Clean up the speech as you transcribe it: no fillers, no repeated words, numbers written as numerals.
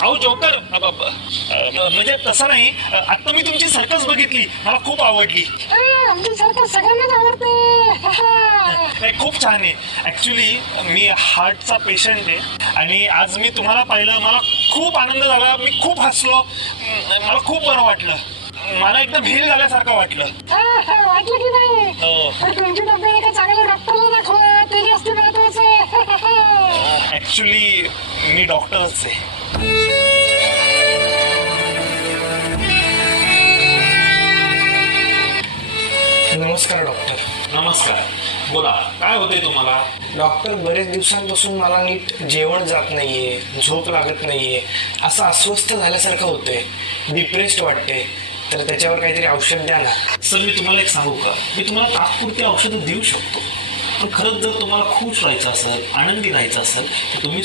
अहो जोकर, म्हणजे तसं नाही, आता मी तुमची सर्कस बघितली, मला खूप आवडली. आमची सर्कस सगळ्यांनाच आवडते. नाही, खूप छान आहे. ऍक्च्युली मी हार्टचा पेशंट आहे आणि आज मी तुम्हाला पाहिलं, मला खूप आनंद झाला, मी खूप हसलो, मला खूप बरं वाटलं, मला एकदम हेल झाल्यासारखं वाटलं. वाटलं की नाही? हो. तुमची तब्येत एका चांगल्या डॉक्टरला दाखवा, ते जास्त महत्वाचं आहे. ऍक्च्युली मी डॉक्टरच आहे. नमस्कार डॉक्टर. नमस्कार, बोला काय होते तुम्हाला? डॉक्टर, बरेच दिवसांपासून मला नीट जेवण जात नाहीये, झोप लागत नाहीये, असं अस्वस्थ झाल्यासारखं होतंय, डिप्रेस्ड वाटते. तर त्याच्यावर काहीतरी औषध द्या ना. सर मी तुम्हाला एक सांगू का, मी तुम्हाला तात्पुरती औषधं देऊ शकतो, पण खरंच जर तुम्हाला खुश राहायचं असेल, आनंदी राहायचं असेल, तर तुम्ही